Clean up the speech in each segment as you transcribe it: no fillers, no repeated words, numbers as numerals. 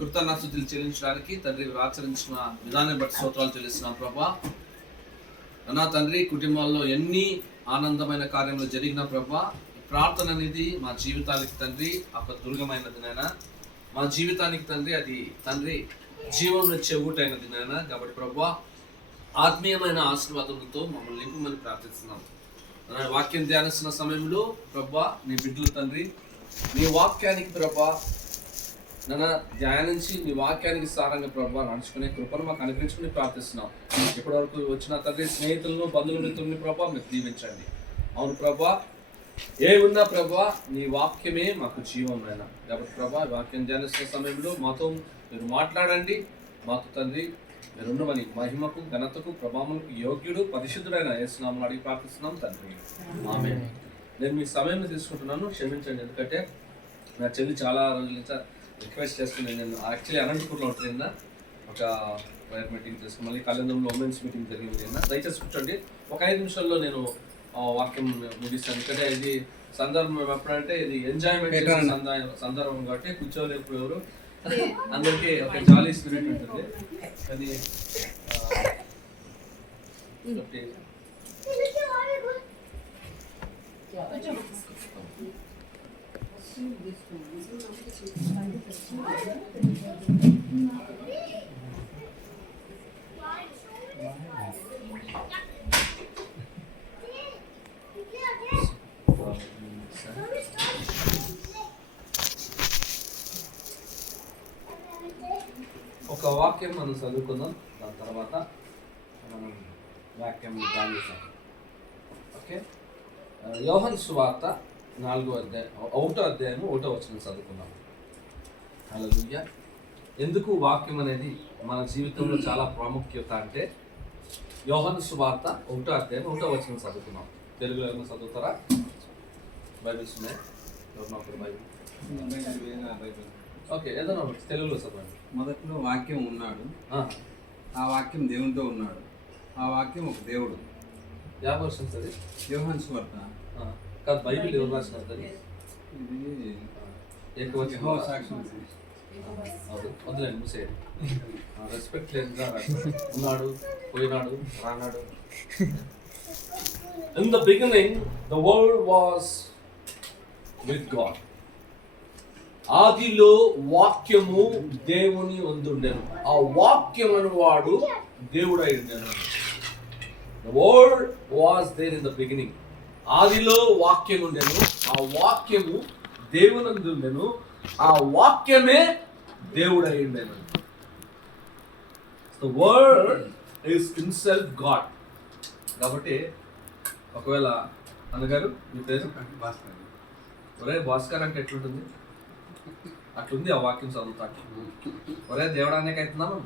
కృతజ్ఞతలు చెల్లించడానికి తండ్రి ఆచరించిన విధానం బట్టి స్తోత్రాలు చెల్లిస్తున్నాం ప్రభా. నా తండ్రి కుటుంబాల్లో ఎన్ని ఆనందమైన కార్యములు జరిగిన ప్రభా, ప్రార్థన అనేది మా జీవితానికి తండ్రి ఒక దుర్గమైనది నాయన. మా జీవితానికి తండ్రి అది తండ్రి జీవం ఇచ్చే ఊటైనది నాయన. కాబట్టి ప్రభా, ఆత్మీయమైన ఆశీర్వాదములతో మమ్మల్ని నింపమని ప్రార్థిస్తున్నాం. వాక్యం ధ్యానిస్తున్న సమయంలో ప్రభా, నీ బిడ్డలు తండ్రి నీ వాక్యానికి ప్రభా నన్ను ధ్యానించి నీ వాక్యానికి సారంగా ప్రభా నడుచుకునే కృపను మాకు అనుగ్రహించుకుని ప్రార్థిస్తున్నాం. ఇప్పటి వరకు వచ్చిన తండ్రి స్నేహితులను బంధువుల మిత్రులని ప్రభా మీరు దీవించండి. అవును ప్రభా, ఏ ఉన్నా ప్రభా నీ వాక్యమే మాకు జీవం అయినా. కాబట్టి ప్రభా, వాక్యం ధ్యానిస్తున్న సమయంలో మాతో మీరు మాట్లాడండి. మాతో తండ్రి మీరున్నమని మహిమకు ఘనతకు ప్రభావములకు యోగ్యుడు పరిశుద్ధుడైన యేసు నామములో అడిగి ప్రార్థిస్తున్నాం తండ్రి, ఆమేన్. నేను మీ సమయం తీసుకుంటున్నాను, క్షమించండి. ఎందుకంటే నా చెల్లి చాలా రోజుల నుంచి రిక్వెస్ట్ చేస్తున్నాను. నేను యాక్చువల్లీ అనంతపూర్లో ఉంటున్నా, ఒక ప్రేయర్ మీటింగ్ చేసుకుని మళ్ళీ కళ్యాణంలో ఉమెన్స్ మీటింగ్ జరిగింది అన్న. దయచేసి కూర్చోండి, ఒక 5 నిమిషాల్లో నేను వాక్యం ముగిస్తాను. ఎందుకంటే ఇది సందర్భం ఎప్పుడంటే ఇది ఎంజాయ్మెంట్ సందర్భం కాబట్టి కూర్చోలేప్పుడు ఎవరు అందరికీ ఒక జాలీ స్పిరిట్ ఉంటుంది. కానీ ఒక వాక్యం మనం చదువుకుందాం, దాని తర్వాత మనం వాక్యం ధ్యానిస్తాం. ఓకే, యోహాను సువార్త 4వ అధ్యాయం 1వ అధ్యాయము 1వ వచనం చదువుకుందాం. హల్లెలూయా. ఎందుకు వాక్యం అనేది మన జీవితంలో చాలా ప్రాముఖ్యత అంటే, యోహాను సువార్త 1వ అధ్యాయం 1వ వచనం చదువుకుందాం. తెలుగులో ఏమైనా చదువుతారా? బైబిల్స్ ఉన్నాయి ఎవరినప్పుడు? బైబిల్ ఓకే, ఏదైనా తెలుగులో చదవండి. మొదట్లో వాక్యం ఉన్నాడు, ఆ వాక్యం దేవునితో ఉన్నాడు, ఆ వాక్యం ఒక దేవుడు. వర్షన్స్ అది యోహాను సువార్త కాదు, బైబిల్ ఎవరు రాసినారు? ఇది యెహోవా సాక్షి. వదిలేండి, మూసేయండి. రెస్పెక్ట్ లేదుగా ఉన్నాడు, పోయినాడు, రానాడు. In the beginning the world was with God. ఆదిలో వాక్యము దేవుని అందుండెను, ఆ వాక్యం అనువాడు దేవుడు అయి ఉండెను. The word was there in the beginning. ఆదిలో వాక్యం ఉండెను, ఆ వాక్యము దేవుని ఉండెను, ఆ వాక్యమే దేవుడు అయి ఉండెను. The word is himself God. కాబట్టి ఒకవేళ అన్నగారు మీ పేరు భాస్కర్, ఒరే భాస్కర్ అంటే ఎట్లుంటుంది? అట్లుంది ఆ వాక్యం చదువుతా. ఒరే దేవుడానికి అవుతున్నాను.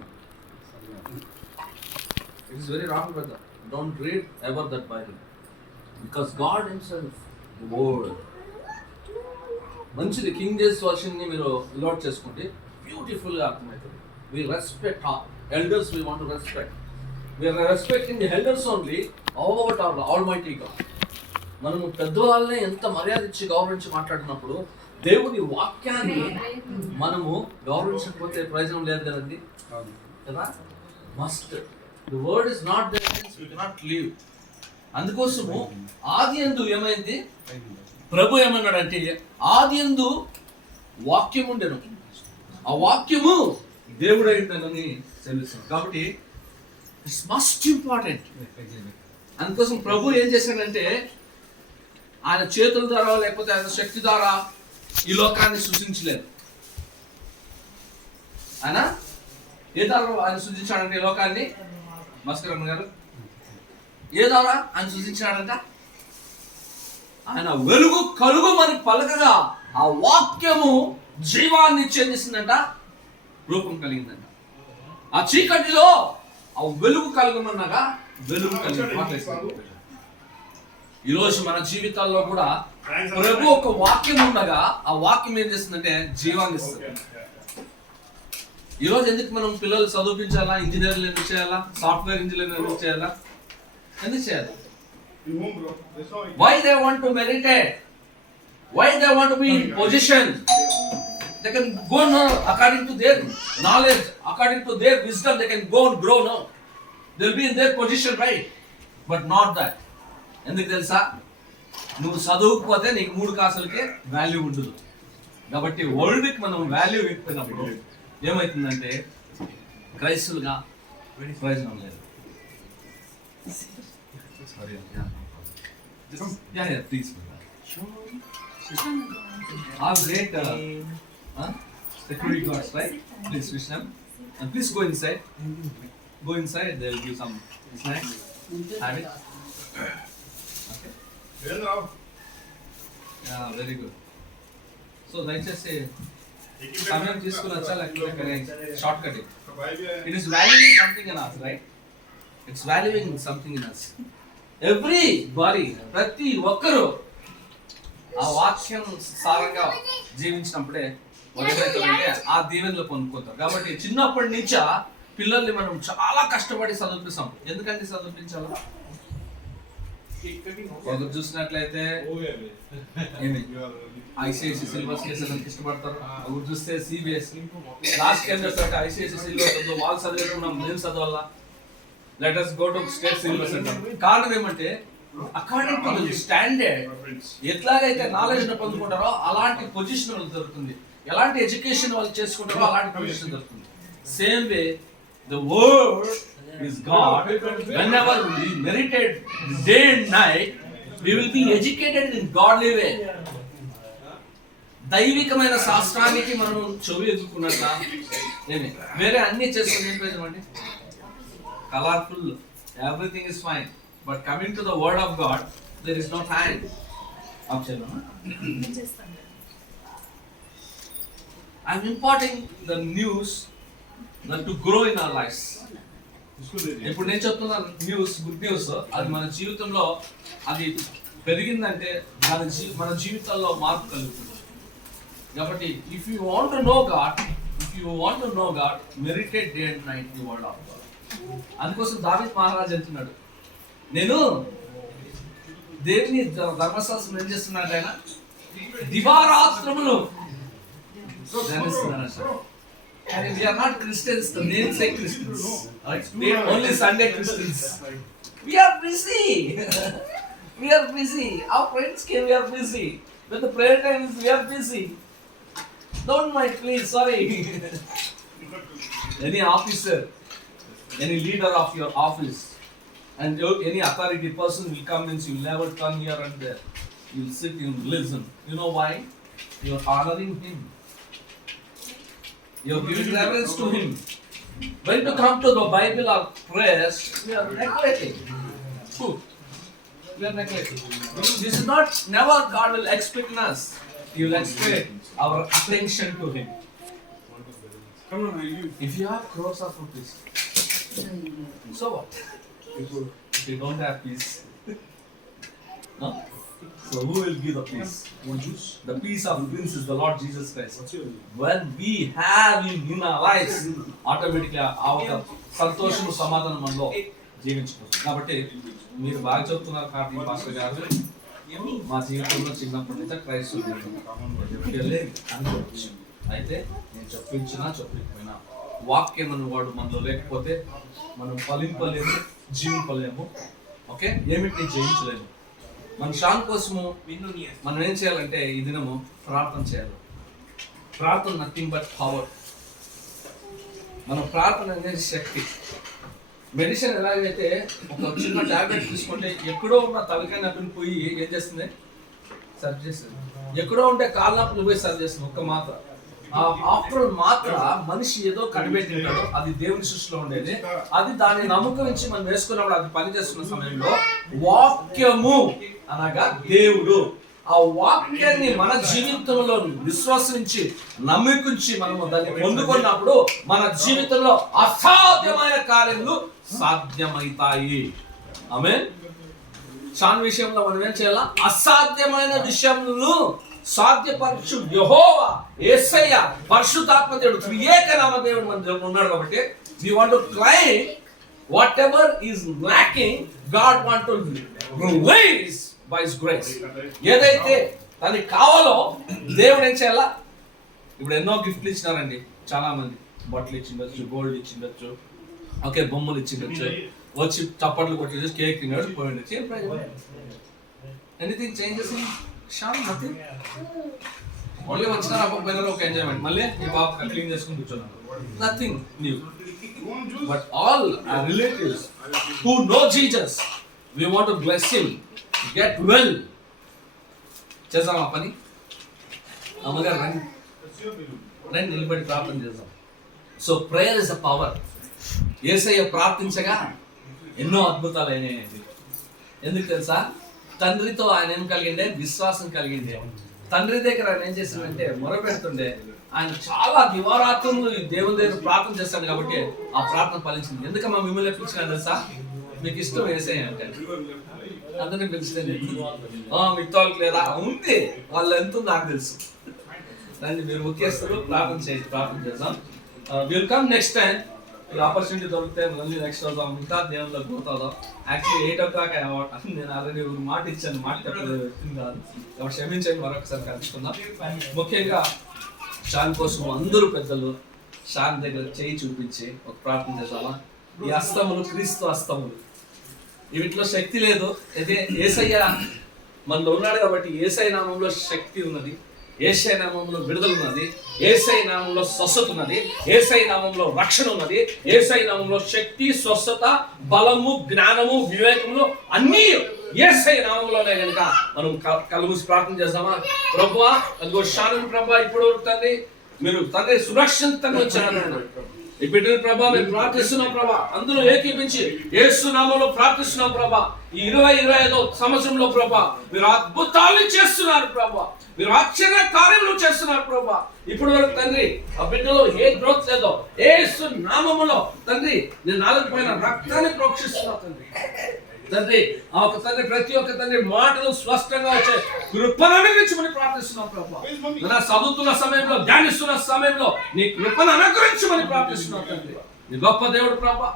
It is very wrong brother. Don't read ever that Bible, because God himself the word. మంచిది, కింగ్ జేమ్స్ వర్షన్ ని మీరు లోడ్ చేసుకుంటే బ్యూటిఫుల్ గా అర్థమవుతుంది. We respect elders, we want to respect. We are respecting the elders only about our almighty God. మనము పెద్దవాళ్ళని ఎంత మర్యాద ఇచ్చి గౌరవించి మాట్లాడినప్పుడు దేవుని వాక్యాన్ని మనము గౌరవించకపోతే ప్రయోజనం లేదు కదండి, కదా? Must. The word is not there, we cannot live. అందుకోసము ఆది యందు ఏమైంది? ప్రభు ఏమన్నాడంటే, ఆది యందు వాక్యం ఉండెను, ఆ వాక్యము దేవుడు అయిందని తెలుస్తుంది. కాబట్టి ఇట్స్ మస్ట్ ఇంపార్టెంట్. అందుకోసం ప్రభు ఏం చేశాడంటే, ఆయన చేతుల ద్వారా లేకపోతే ఆయన శక్తి ద్వారా ఈ లోకాన్ని సృష్టించలేదు. ఆయన ఏ ద్వారా ఆయన సృష్టించాడంటే ఈ లోకాన్ని? భాస్కరమ్మ గారు, ఏ ద్వారా ఆయన సృష్టించాడంట? ఆయన వెలుగు కలుగుమని పలకగా ఆ వాక్యము జీవాన్ని చెందిస్తుందంట, రూపం కలిగిందంట. ఆ చీకటిలో ఆ వెలుగు కలుగుమన్నగా వెలుగు కలిగింది. ఈరోజు మన జీవితాల్లో కూడా ప్రభు ఒక వాక్యం ఉండగా ఆ వాక్యం ఏం చేస్తుందంటే జీవాన్ని ఇస్తుంది. ఈరోజు ఎందుకు మనం పిల్లలు చదివించాలా? ఇంజనీర్లు ఎందుకు చేయాలా? సాఫ్ట్వేర్ ఇంజనీర్లు ఎందుకు చేయాలా? ఎందుకు చేయాలి? Why they want to meditate? Why they want to be in position? They can go now according to their knowledge, according to their wisdom, they can go and grow now. They'll be in their position, right? But not that. ఎందుకు తెలుసా, నువ్వు చదువుకపోతే నీకు 3 కాసులకే value ఉండదు. కాబట్టి వరల్డ్కి మనం value ఇచ్చినప్పుడు ఏమవుతుందంటే క్రైస్తవులుగా ప్రయోజనం లేదు. Please all great security guards, right? Please wish them. And please go inside. Go inside. They'll give some snacks. Have it. Okay. Yeah, very good. So దయచేసి సమయం తీసుకుని వచ్చా లేకపోతే short cut. It is valuing something in us, right? It's valuing something in us. Everybody, ప్రతి ఒక్కరు ఆ వాక్యం సారంగా జీవించినప్పుడే మొదలవుతారంటే ఆ దీవెనలు పొందుకుంటారు. కాబట్టి చిన్నప్పటి నుంచా పిల్లల్ని మనం చాలా కష్టపడి చదివిస్తాం. ఎందుకంటే చదివించాలి, ఒకరు చూసినట్లయితే ఐసిఐసి సిలబస్ కేసులకు ఇష్టపడతారు, ఒకరు చూస్తే సిబిఎస్ఈ. లాస్ట్ టైం చేస్తే ఐసిఐసి సిలబస్ వాళ్ళు చదివేస్తున్నాం, మేము చదవాలా, let us go to state syllabus అంటారు. కారణం ఏమంటే అకార్డింగ్ టు ది స్టాండర్డ్ ఎట్లాగైతే నాలెడ్జ్ ని పొందుకుంటారో అలాంటి పొజిషన్ వాళ్ళకి దొరుకుతుంది, ఎలాంటి ఎడ్యుకేషన్ వాళ్ళు చేసుకుంటారో అలాంటి పొజిషన్ దొరుకుతుంది. Same way the word is God. Whenever we meditate day and night, we will be educated in godly way. దైవికమైన శాస్త్రానికి మనం చెవి ఎదుర్కొన్నట్లా ఏమి వేరే అన్ని చేసుకుని ఏం ప్రయోజనం అండి? Colourful, everything is fine, but coming to the word of God, there is no time. I'm imparting the news that to grow in our lives. ఇప్పుడు నేను చెప్తున్న న్యూస్, గుడ్ న్యూస్, అది మన జీవితంలో అది పెరిగిందంటే మన జీవితాల్లో మార్పు కలుగుతుంది. కాబట్టి if you want to know God, meditate day and night the word of God. అందుకోసం దావీద్ మహారాజ్ అంటున్నాడు, నేను దేవుని ధర్మశాస్త్రం ఏం చేస్తున్నాడు, ఆయన దివారాత్రములు ధ్యానిస్తున్నాడు. And we are not Christians, the namesake Christians, right? We are only Sunday Christians. We are busy. We are busy. Our friends came, we are busy. When the prayer time is, we are busy. Don't mind, please, sorry. Any officer, any leader of your office, and any authority person will come and you will never turn here and there. You will sit, you will listen. You know why? You are honoring him. You are giving reverence to him. When to come to the Bible or prayers, we are neglecting. We are neglecting. This is not, never God will expect us. He will expect our attention to him. If you have crores of rupees, so what? If you don't have peace, no? So who will give the peace? The peace of Prince is the Lord Jesus Christ. When we have him in our lives, automatically our సంతోషము సమాధానం మనలో జీవించుకోవచ్చు. కాబట్టి మీరు బాగా చెప్తున్నారు కార్తీక్ భాస్కర్ గారు, మా జీవితంలో చిన్నప్పటి నుంచి క్రైస్తవులు అనుకోవచ్చు. అయితే నేను చెప్పకపోయినా వాక్యం అన్న వాడు మనలో లేకపోతే మనం ఫలింపలేము, జీవింపలేము. ఓకే, ఏమిటి జయించలేము. మన శాంతి కోసము మనం ఏం చేయాలంటే ఈ దినము ప్రార్థన చేయాలి. ప్రార్థన నథింగ్ బట్ పవర్. మన ప్రార్థన అనేది శక్తి. మెడిసిన్ ఎలాగైతే ఒక చిన్న టాబ్లెట్ తీసుకుంటే ఎక్కడో ఉన్న తలకాయ నొప్పిని పోయి ఏం చేస్తుంది, సరి చేస్తుంది. ఎక్కడో ఉంటే కాళ్ళ నొప్పులు పోయి సరి చేస్తుంది ఒక్క మాత్ర. ఆఫ్టర్ మాత్ర మనిషి ఏదో కనిపెట్టింటాడో అది దేవుని సృష్టిలో ఉండేది. అది దాన్ని నమ్మకం మనం వేసుకున్నప్పుడు అది పనిచేస్తున్న సమయంలో వాక్యము అనగా దేవుడు, ఆ వాక్యాన్ని మన జీవితంలో విశ్వాసించి నమ్మికుంచి మనము దాన్ని పొందుకున్నప్పుడు మన జీవితంలో అసాధ్యమైన కార్యములు సాధ్యమవుతాయి. ఆమేన్. శాన్ విషయంలో మనం ఏం చేయాలా? అసాధ్యమైన విషయములను సాధ్యపరచు యెహోవా, యేసయ్య, పరిశుద్ధాత్మ దేవుడు, త్రియేక నామ దేవుడు మన దేవుడు ఉన్నాడు. కాబట్టి we want to claim whatever is lacking, God want to release by his grace. ఏదైతే దానికి కావాలో దేవుడు ఏం చేయాలా? ఇప్పుడు ఎన్నో గిఫ్ట్లు ఇచ్చినారండి చాలా మంది, బట్టలు ఇచ్చిండొచ్చు, గోల్డ్ ఇచ్చిండొచ్చు, ఓకే బొమ్మలు ఇచ్చిండొచ్చు, వచ్చి చప్పట్లు కొట్టి కేక్ తిన్నాడు పోయిండొచ్చు. ఎనీథింగ్ చేంజెస్ ఇన్ షాన్? నథింగ్. ఓన్లీ వచ్చినారు అవ్వకపోయినారు ఒక ఎంజాయ్మెంట్, మళ్ళీ ఈ బాబు క్లీన్ చేసుకుని కూర్చున్నాను, nothing new. But all our relatives who know Jesus, we want to bless him, get well. చేద్దాం ఆ పని. అమ్మగారు రండి, రండి నిలబడి ప్రార్థన చేద్దాం. So prayer is a power. యేసయ్య ప్రార్థించగా ఎన్నో అద్భుతాలు అయినాయండి. ఎందుకు తెలుసా? తండ్రితో ఆయన ఏం కలిగిండే? విశ్వాసం కలిగిండే. తండ్రి దగ్గర ఆయన ఏం చేసిందంటే మొరపెడుతుండే. ఆయన చాలా దివారాత్రులు దేవుని దగ్గర ప్రార్థన చేస్తాడు కాబట్టి ఆ ప్రార్థన ఫలించింది. ఎందుకమ్మా మిమ్మల్ని పిలిచినా తెలుసా? మీకు ఇష్టం యేసయ్య అంటే అందరినీ పిలిచితే మిగతాళ్ళకి లేదా ఉంది, వాళ్ళు ఎంత నాకు తెలుసు. రండి మీరు ముఖ్యస్తులు ప్రార్థన చేసి ప్రార్థన చేద్దాం. Will come next time. ఈ ఆపర్చునిటీ దొరికితే మళ్ళీ నెక్స్ట్ అవుతాం, ఇంకా దేవుళ్ళకి పోతాం. యాక్చువల్లీ 8 o'clock నేను ఆల్రెడీ ఒక మాట ఇచ్చాను, మాట చెప్పలేదు వ్యక్తిని కాదు, కాబట్టి క్షమించండి, మరొకసారి కలుసుకుందాం. ముఖ్యంగా షాన్ కోసం అందరూ పెద్దలు షాన్ దగ్గర చేయి చూపించి ఒక ప్రార్థన చేద్దామా? ఈ హస్తములు క్రీస్తు హస్తములు, వీటిలో శక్తి లేదు, అయితే యేసయ్య మనలో ఉన్నాడు కాబట్టి యేసయ్య నామంలో శక్తి ఉన్నది, యేసయ్య నామంలో విడుదల ఉన్నది, యేసయ్య నామంలో స్వస్థత ఉన్నది, యేసయ్య నామంలో రక్షణ ఉన్నది, యేసయ్య నామంలో శక్తి, స్వస్థత, బలము, జ్ఞానము, వివేకములు అన్నీ యేసయ్య నామంలోనే. కనుక మనం కళ్ళు మూసి ప్రార్థన చేద్దామా? ప్రభువా, అదిగో షాను ప్రభా, ఇప్పుడు తండ్రి మీరు తండ్రి సురక్షితంగా వచ్చారు. ఈ బిడ్డల ప్రభా మేము ప్రార్థిస్తున్నాం ప్రభా, అందరూ ఏకీపించి యేసు నామములో ప్రార్థిస్తున్నాం ప్రభా. ఈ 2025వ సంవత్సరంలో ప్రభా మీరు అద్భుతాలు చేస్తున్నారు ప్రభా, మీరు ఆశ్చర్య కార్యములు చేస్తున్నారు ప్రభా. ఇప్పుడు వరకు తండ్రి ఆ బిడ్డలో ఏ గ్రోత్ లేదో యేసు నామములో తండ్రి నేను నాలుగుపోయిన రక్తాన్ని ప్రోక్షిస్తున్నా తండ్రి. తండ్రి ఆ ఒక తండ్రి ప్రతి ఒక్క తండ్రి మాటలు స్పష్టంగా వచ్చే కృపను అనుగ్రహించమని ప్రార్థిస్తున్నాం ప్రభా. నా చదువుతున్న సమయంలో, ధ్యానిస్తున్న సమయంలో నీ కృపను అనుగ్రహించమని ప్రార్థిస్తున్నాం తండ్రి. నీ గొప్ప దేవుడు ప్రభా,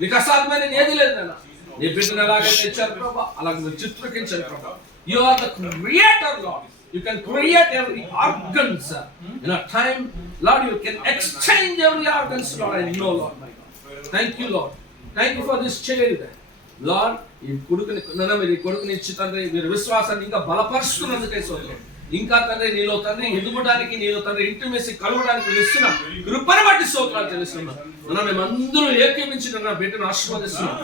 నీకు అసాధ్యమైన ఏది లేదు నాన్న. నీ బిడ్డను ఎలాగైతే ఇచ్చారు ప్రభా అలాగే మీరు చిత్రీకరించారు ప్రభా. You are the creator Lord. You can create every organs in a time, Lord. You can exchange every organs, Lord. I know, Lord. Thank you, Lord. Thank you for this child, Lord. ఈ కొడుకుని మీరు ఈ కొడుకుని ఇచ్చి తండ్రి మీరు విశ్వాసాన్ని ఇంకా బలపరుస్తున్నందుకే స్తోత్రం. ఇంకా తండ్రి నీలో తండ్రి ఎదుగుడానికి, నీలో తండ్రి ఇంటిమేసి కలవడానికి తెలుస్తున్నాం, కృపను బట్టి స్తోత్రాలు తెలుస్తున్నాం. మేమందరూ ఏకీపించి నా బిడ్డను ఆశీర్వదిస్తున్నాం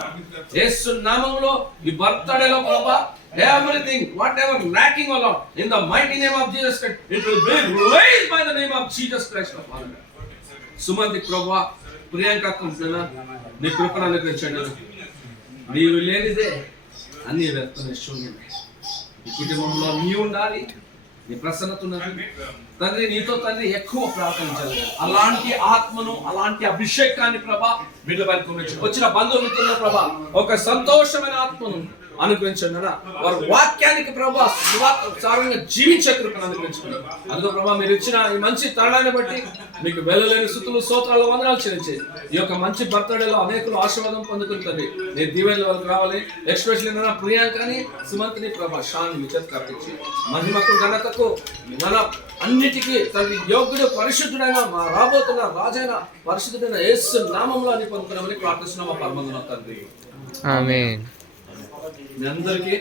యేసు నామములో. ఈ బర్త్డేలో ప్రభా everything whatever lacking or Lord, in the mighty name of Jesus Christ, it will be raised by the name of Jesus Christ of Nazareth. సుమంతి ప్రభా, ప్రియాంక నీ కృపను అనుగ్రహించండి. నీవు లేనిదే అన్ని వ్యక్తులు శూన్యం. ఈ కుటుంబంలో నీ ఉండాలి, నీ ప్రసన్నత ఉన్నది తండ్రి. నీతో తండ్రి ఎక్కువ ప్రార్థించాలి. అలాంటి ఆత్మను, అలాంటి అభిషేకాన్ని ప్రభా బిడ్డల పైన కుమ్మరించండి. వచ్చిన బంధుమిత్రుల ప్రభా ఒక సంతోషమైన ఆత్మను అనుగ్రహించండి. వారి వాక్యానికి ప్రభా సారంగా జీవించే కృపను అనుగ్రహించండి. అందులో ప్రభా మీరు ఇచ్చిన ఈ మంచి తరుణాన్ని బట్టి మీకు వెళ్ళలేని స్తుతులు, స్తోత్రాలు, వందనాలు చెల్లించి ఈ యొక్క మంచి బర్త్డేలో అనేకులు ఆశీర్వాదం పొందుకుంటుంది. నేను దీవెనల వరకు రావాలి. ఎక్స్పెషల్లీ నా ప్రియాంకని, సుమంత్ని ప్రభా షాన్ మీ చేతి కట్టించి మహిమకు, ఘనతకు, మన అన్నిటికీ తండ్రి యోగ్యుడు, పరిశుద్ధుడైన మా రాబోతున్న రాజైన పరిశుద్ధుడైన యేసు నామములో అని పొందుతున్నామని ప్రార్థిస్తున్నాం మా పరమందున తండ్రి. ఆమేన్. మీ అందరికీ